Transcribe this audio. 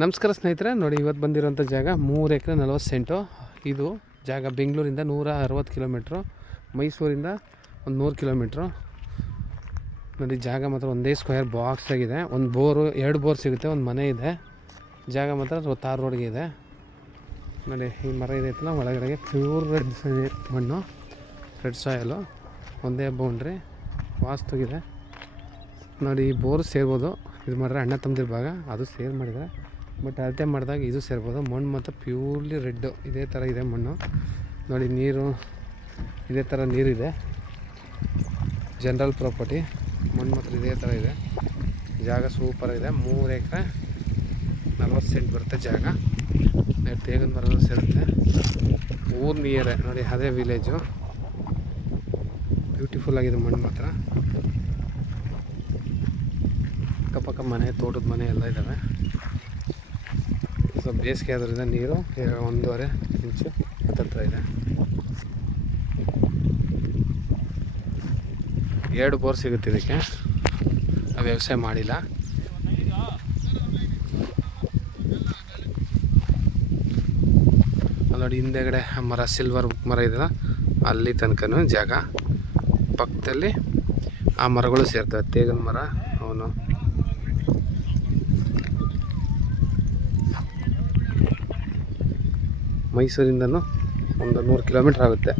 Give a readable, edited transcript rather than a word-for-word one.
ನಮಸ್ಕಾರ ಸ್ನೇಹಿತರೆ, ನೋಡಿ ಇವತ್ತು ಬಂದಿರೋಂಥ ಜಾಗ 3 ಎಕರೆ 40 ಸೆಂಟು. ಇದು ಜಾಗ ಬೆಂಗಳೂರಿಂದ 160 ಕಿಲೋಮೀಟ್ರು, ಮೈಸೂರಿಂದ ಒಂದು 100 ಕಿಲೋಮೀಟ್ರು. ನೋಡಿ ಜಾಗ ಮಾತ್ರ ಒಂದೇ ಸ್ಕ್ವೇರ್ ಬಾಕ್ಸ್ ಆಗಿದೆ. ಒಂದು ಬೋರು, 2 ಬೋರ್ ಸಿಗುತ್ತೆ, ಒಂದು ಮನೆ ಇದೆ. ಜಾಗ ಮಾತ್ರ ತಾರ್ ರೋಡ್ಗೆ ಇದೆ. ನೋಡಿ ಈ ಮರ ಇದೈತಲ್ಲ, ಒಳಗಡೆಗೆ ಪ್ಯೂರ್ ರೆಡ್ ಮಣ್ಣು, ರೆಡ್ ಸಾಯಲು, ಒಂದೇ ಬೌಂಡ್ರಿ ವಾಸ್ತುಗಿದೆ. ನೋಡಿ ಈ ಬೋರ್ ಸೇರ್ಬೋದು, ಇದು ಮಾಡಿದ್ರೆ ಅಣ್ಣ ತಮ್ಮದಿರ ಭಾಗ, ಅದು ಸೇರ್ ಮಾಡಿದರೆ. ಬಟ್ ಅಳತೆ ಮಾಡಿದಾಗ ಇದು ಸೇರ್ಬೋದು. ಮಣ್ಣು ಮಾತ್ರ ಪ್ಯೂರ್ಲಿ ರೆಡ್ಡು, ಇದೇ ಥರ ಇದೆ ಮಣ್ಣು. ನೋಡಿ ನೀರು ಇದೇ ಥರ ನೀರಿದೆ. ಜನರಲ್ ಪ್ರಾಪರ್ಟಿ, ಮಣ್ಣು ಮಾತ್ರ ಇದೇ ಥರ ಇದೆ. ಜಾಗ ಸೂಪರಾಗಿದೆ. 3 ಎಕರೆ 40 ಸೆಂಟ್ ಬರುತ್ತೆ ಜಾಗ. ತೇಗದ ಮರ ಸೇರುತ್ತೆ. ಊರು ನಿಯರೇ ನೋಡಿ, ಅದೇ ವಿಲೇಜು. ಬ್ಯೂಟಿಫುಲ್ ಆಗಿದೆ ಮಣ್ಣು ಮಾತ್ರ. ಅಕ್ಕಪಕ್ಕ ಮನೆ, ತೋಟದ ಮನೆ ಎಲ್ಲ ಇದ್ದಾವೆ. ಸೊ ಬೇಸಿಗೆ ಆದ್ರಿಂದ ನೀರು 1.5 ಇಂಚು ಹತ್ತಿರ ಇದೆ. 2 ಬೋರ್ ಸಿಗುತ್ತೆ ಇದಕ್ಕೆ. ನಾವು ವ್ಯವಸಾಯ ಮಾಡಿಲ್ಲ. ನೋಡಿ ಹಿಂದೆಗಡೆ ಮರ, ಸಿಲ್ವರ್ ಮರ ಇದೆಯಲ್ಲ, ಅಲ್ಲಿ ತನಕನೂ ಜಾಗ. ಪಕ್ಕದಲ್ಲಿ ಆ ಮರಗಳು ಸೇರ್ತವೆ. ತೇಗನ ಮರ, ಅವನು ಮೈಸೂರಿಂದನೂ ಒಂದು 100 ಕಿಲೋಮೀಟ್ರ್ ಆಗುತ್ತೆ.